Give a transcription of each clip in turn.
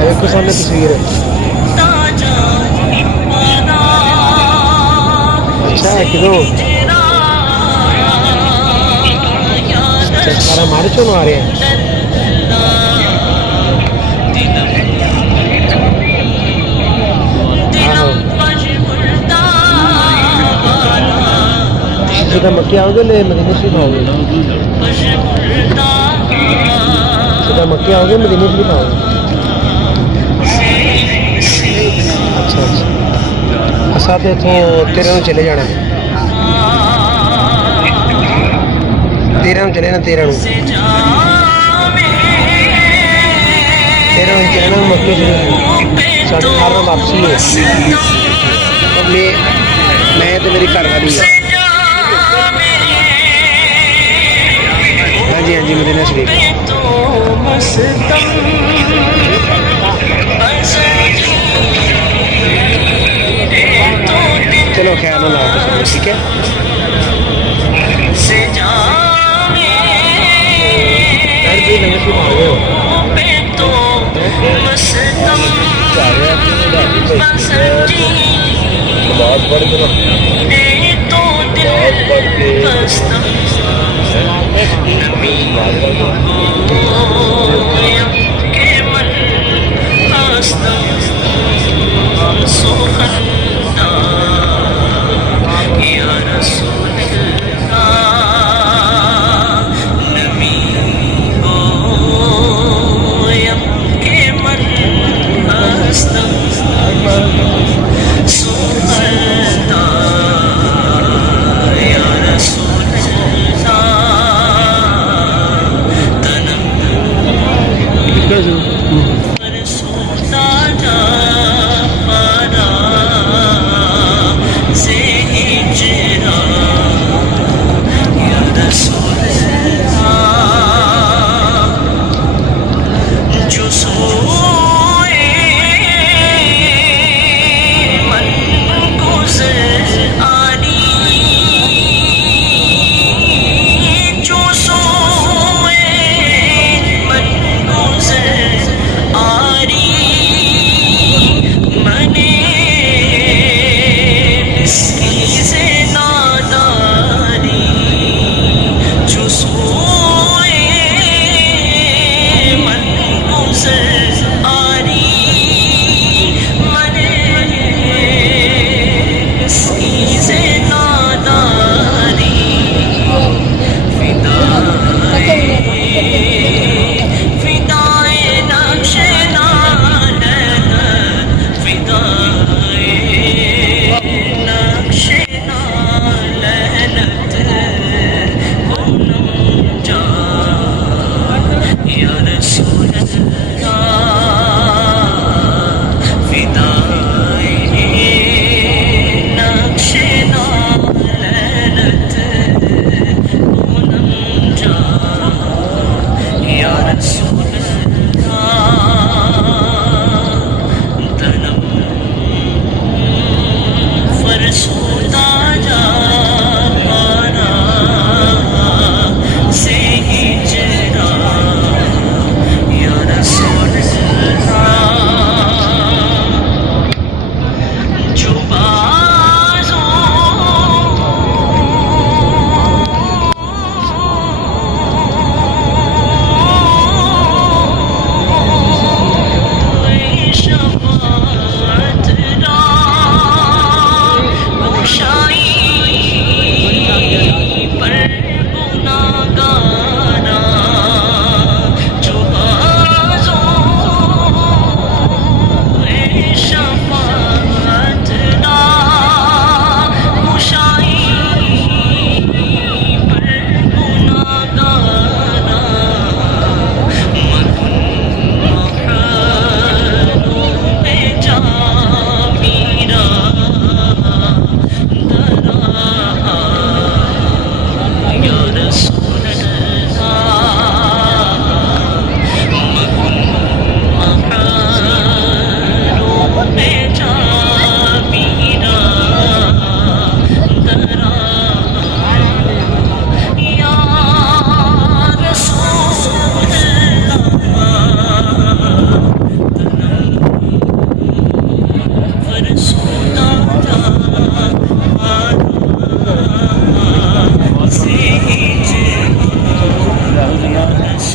देखो सामने तस्वीर है। अच्छा है कि सारा हमारे चोनों आ रहे हैं। सीधा मक्के आओगे ले मदीने शरीफ आओगे? सीधा मक्के आओगे मदीने शरीफ आओगे? अच्छा अच्छा असा तो इतों 13 चले जाना है। 13 चले ना 13 चले ना मक्के साढ़े 18 वापसी है। मैं तो मेरी घर वाली है। हाँ जी हाँ जी मदीना शरीफ। चलो ख्याल ना लाओ ठीक है।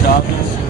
रात